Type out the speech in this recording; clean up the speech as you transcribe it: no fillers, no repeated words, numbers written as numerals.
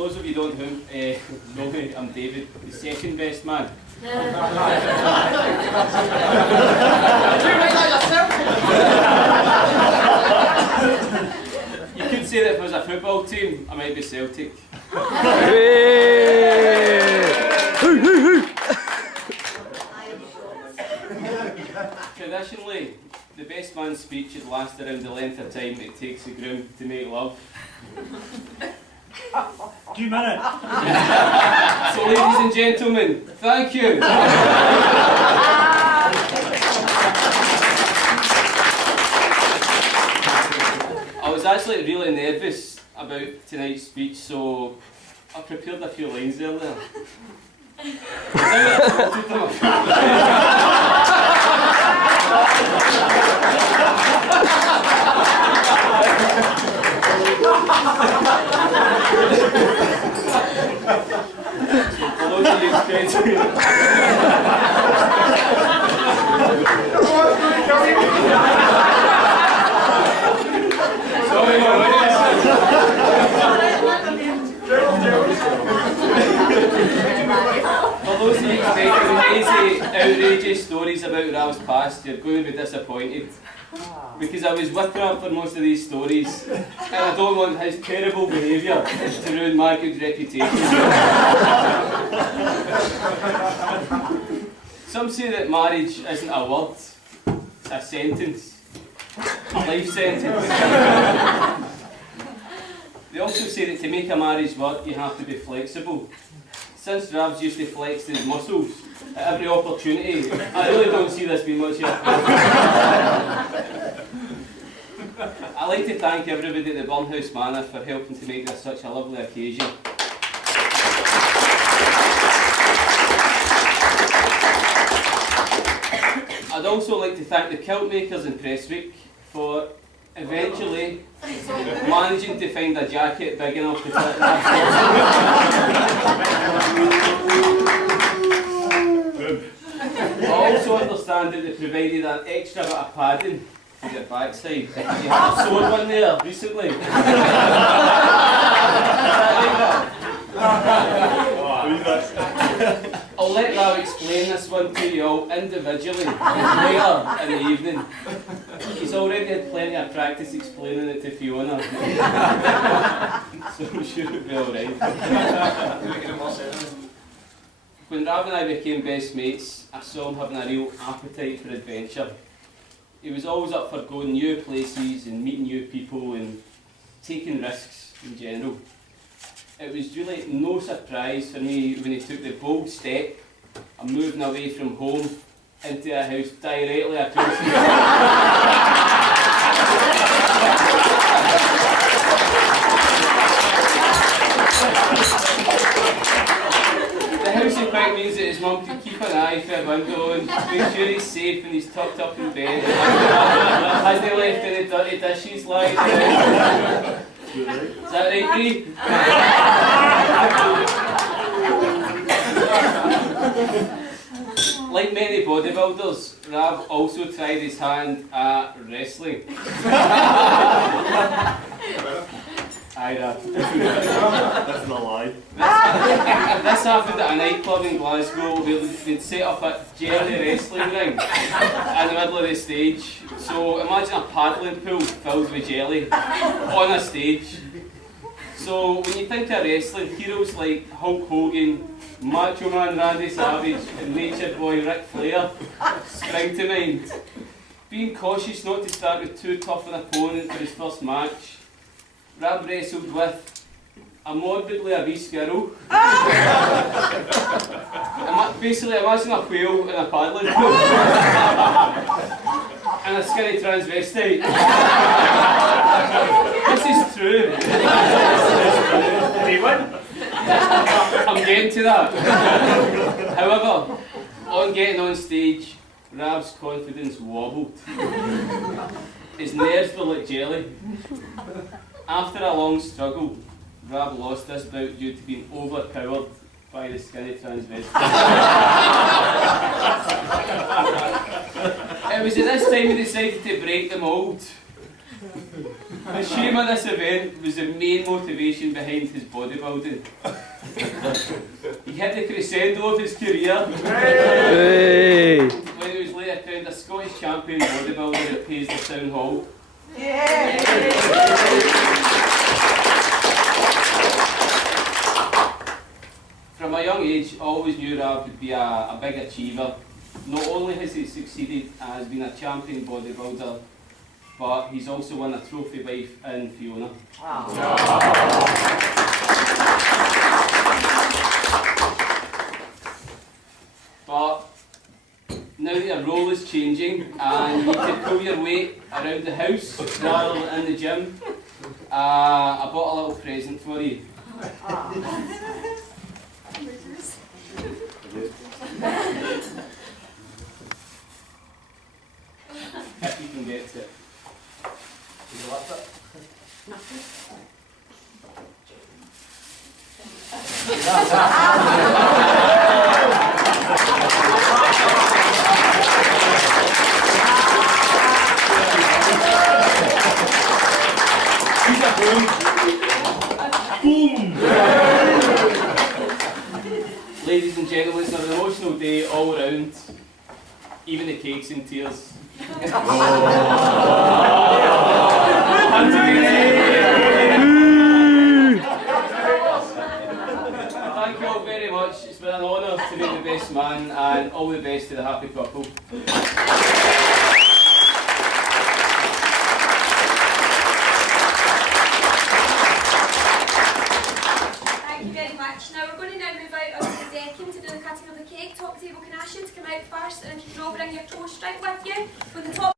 those of you who don't know me, I'm David, the second best man. You could say that if it was a football team, I might be Celtic. Traditionally, the best man's speech should last around the length of time it takes the groom to make love. 2 minutes. So ladies and gentlemen, thank you. I was actually really nervous about tonight's speech, so I prepared a few lines earlier. For those of you expecting crazy, outrageous stories about Rav's past, you're going to be disappointed. Because I was with Rav for most of these stories, and I don't want his terrible behaviour to ruin my good reputation. Some say that marriage isn't a word, it's a sentence. A life sentence. They also say that to make a marriage work, you have to be flexible. Since Rav's used to flex his muscles at every opportunity, I really don't see this being much of a I'd like to thank everybody at the Burnhouse Manor for helping to make this such a lovely occasion. I'd also like to thank the kilt makers in Prestwick for eventually managing to find a jacket big enough to fit that. I also understand that they provided an extra bit of padding for your backside. You have sewed one there recently. Is that right? I'll let Rav explain this one to you all individually later in the evening. He's already had plenty of practice explaining it to Fiona. So I'm sure it'll be alright. When Rav and I became best mates, I saw him having a real appetite for adventure. He was always up for going new places and meeting new people and taking risks in general. It was really no surprise for me when he took the bold step of moving away from home into a house directly across the The house in fact means that his mum can keep an eye through a window and make sure he's safe and he's tucked up in bed. Hasn't he left any dirty dishes lying there? Is that right, Bree? Like many bodybuilders, Rav also tried his hand at wrestling. Aye, Rav. That's not a lie. This happened at a nightclub in Glasgow where they'd set up a jelly wrestling ring in the middle of the stage. So imagine a paddling pool filled with jelly on a stage. So when you think of wrestling, heroes like Hulk Hogan, Macho Man Randy Savage and Nature Boy Ric Flair spring to mind. Being cautious not to start with too tough an opponent for his first match, Rav wrestled with a morbidly obese girl. Basically imagine a whale in a paddling pool and a skinny transvestite. This is true. Did he win? I'm getting to that. However, on getting on stage, Rav's confidence wobbled. His nerves were like jelly. After a long struggle, Rav lost this bout due to being overpowered by the skinny transvestite. It was at this time he decided to break the mould. The shame of this event was the main motivation behind his bodybuilding. He hit the crescendo of his career when he was later crowned a Scottish champion bodybuilder at Paisley Town Hall. From a young age, I always knew Rab would be a big achiever. Not only has he succeeded as being a champion bodybuilder, but he's also won a trophy wife in Fiona. But now that your role is changing and you can pull your weight around the house rather than in the gym, I bought a little present for you. If you can get to it. Is it left it? Boom! Ladies and gentlemen, it's an emotional day all around. Even the cake's in tears. Thank you all very much. It's been an honour to be the best man, and all the best to the happy couple. Thank you very much. Now we're going to now move out onto the decking to do the cutting of the cake. Top table can ask you to come out first, and if you can all bring your toast right with you. When the top